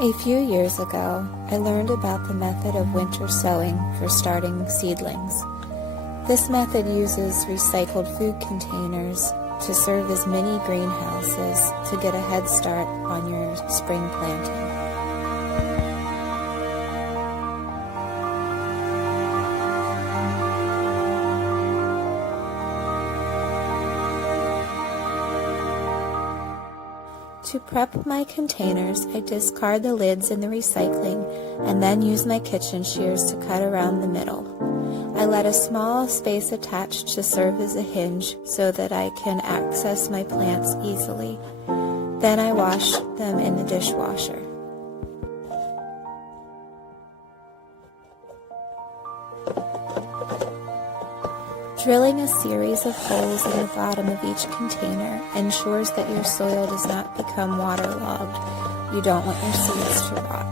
A few years ago, I learned about the method of winter sowing for starting seedlings. This method uses recycled food containers to serve as mini greenhouses to get a head start on your spring planting. To prep my containers, I discard the lids in the recycling and then use my kitchen shears to cut around the middle. I let a small space attached to serve as a hinge so that I can access my plants easily. Then I wash them in the dishwasher. Drilling a series of holes in the bottom of each container ensures that your soil does not become waterlogged. You don't want your seeds to rot.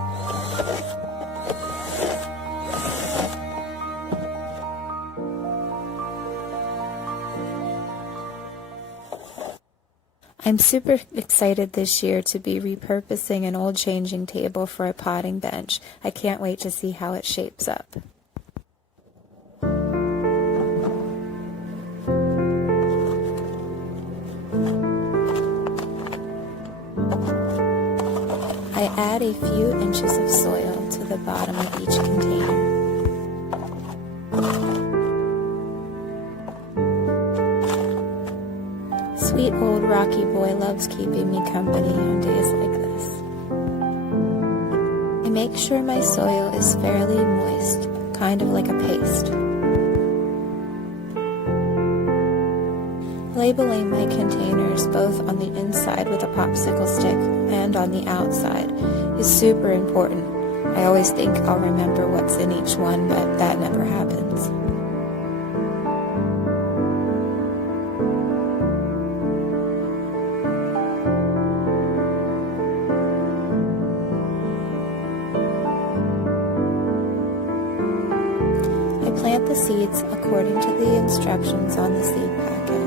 I'm super excited this year to be repurposing an old changing table for a potting bench. I can't wait to see how it shapes up. I add a few inches of soil to the bottom of each container. Sweet old Rocky Boy loves keeping me company on days like this. I make sure my soil is fairly moist, kind of like a paste. Labeling my containers both on the inside with a popsicle stick and on the outside is super important. I always think I'll remember what's in each one, but that never happens. I plant the seeds according to the instructions on the seed packet.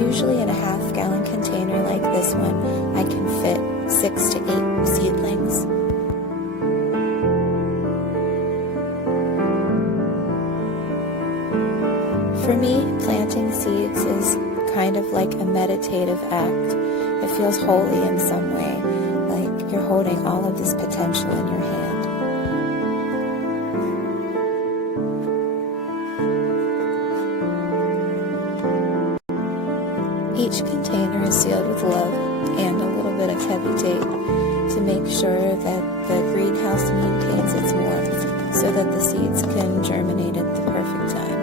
Usually in a half-gallon container like this one, I can fit 6 to 8 seedlings. For me, planting seeds is kind of like a meditative act. It feels holy in some way, like you're holding all of this potential in your hand. Each container is sealed with love and a little bit of heavy tape to make sure that the greenhouse maintains its warmth so that the seeds can germinate at the perfect time.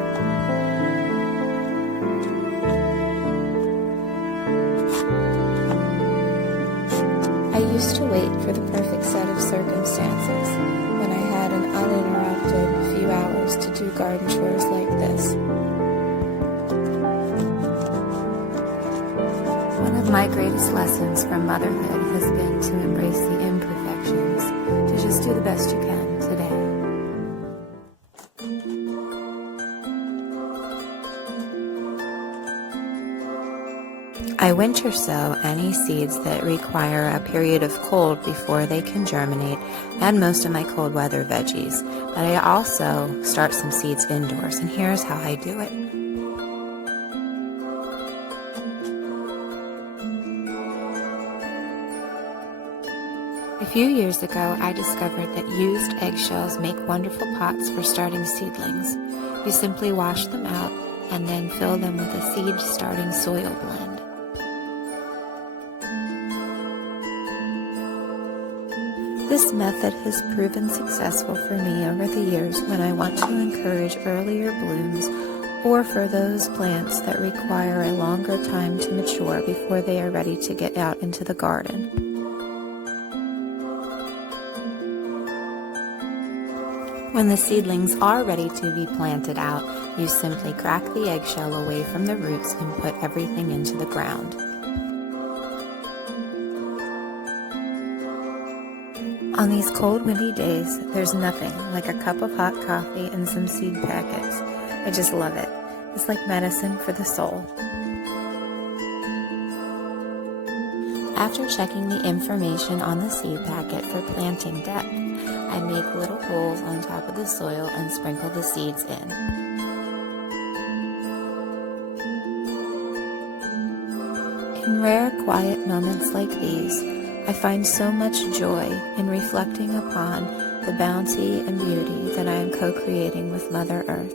I used to wait for the perfect set of circumstances when I had an uninterrupted few hours to do garden chores like this. One of my greatest lessons from motherhood has been to embrace the imperfections, to just do the best you can today. I winter sow any seeds that require a period of cold before they can germinate, and most of my cold weather veggies, but I also start some seeds indoors, and here's how I do it. A few years ago, I discovered that used eggshells make wonderful pots for starting seedlings. You simply wash them out and then fill them with a seed starting soil blend. This method has proven successful for me over the years when I want to encourage earlier blooms or for those plants that require a longer time to mature before they are ready to get out into the garden. When the seedlings are ready to be planted out, you simply crack the eggshell away from the roots and put everything into the ground. On these cold, windy days, there's nothing like a cup of hot coffee and some seed packets. I just love it. It's like medicine for the soul. After checking the information on the seed packet for planting depth, I make little holes on top of the soil and sprinkle the seeds in. In rare, quiet moments like these, I find so much joy in reflecting upon the bounty and beauty that I am co-creating with Mother Earth.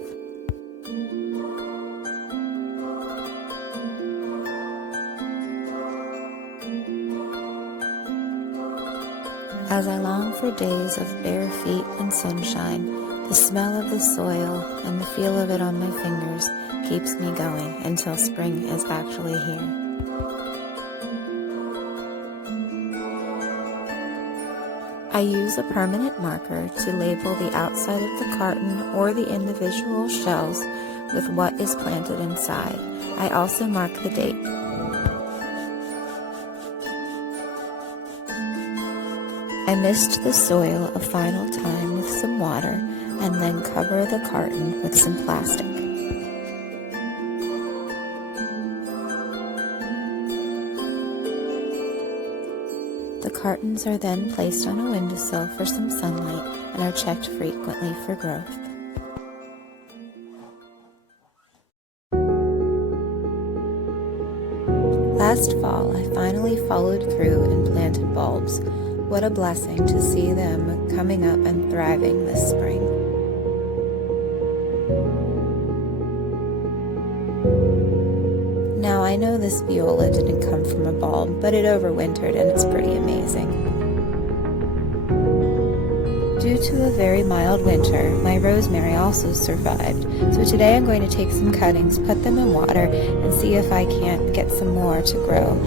As I long for days of bare feet and sunshine, the smell of the soil and the feel of it on my fingers keeps me going until spring is actually here. I use a permanent marker to label the outside of the carton or the individual shells with what is planted inside. I also mark the date. I mist the soil a final time with some water and then cover the carton with some plastic. The cartons are then placed on a windowsill for some sunlight and are checked frequently for growth. Last fall, I finally followed through and planted bulbs. What a blessing to see them coming up and thriving this spring. Now I know this viola didn't come from a bulb, but it overwintered and it's pretty amazing. Due to a very mild winter, my rosemary also survived, so today I'm going to take some cuttings, put them in water, and see if I can't get some more to grow.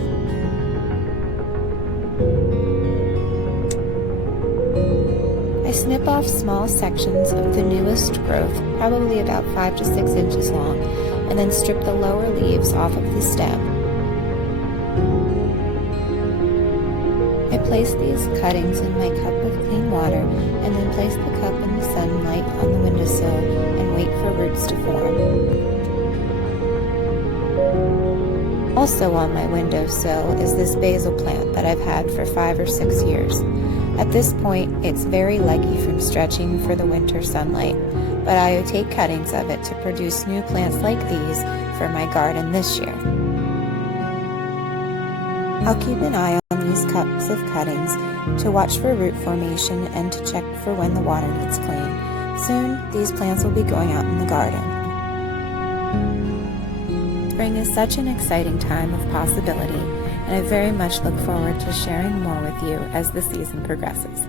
I snip off small sections of the newest growth, probably about 5 to 6 inches long, and then strip the lower leaves off of the stem. I place these cuttings in my cup of clean water and then place the cup in the sunlight on the windowsill and wait for roots to form. Also on my windowsill is this basil plant that I've had for 5 or 6 years. At this point, it's very leggy from stretching for the winter sunlight, but I take cuttings of it to produce new plants like these for my garden this year. I'll keep an eye on these cups of cuttings to watch for root formation and to check for when the water needs clean. Soon, these plants will be going out in the garden. Spring is such an exciting time of possibility, and I very much look forward to sharing more with you as the season progresses.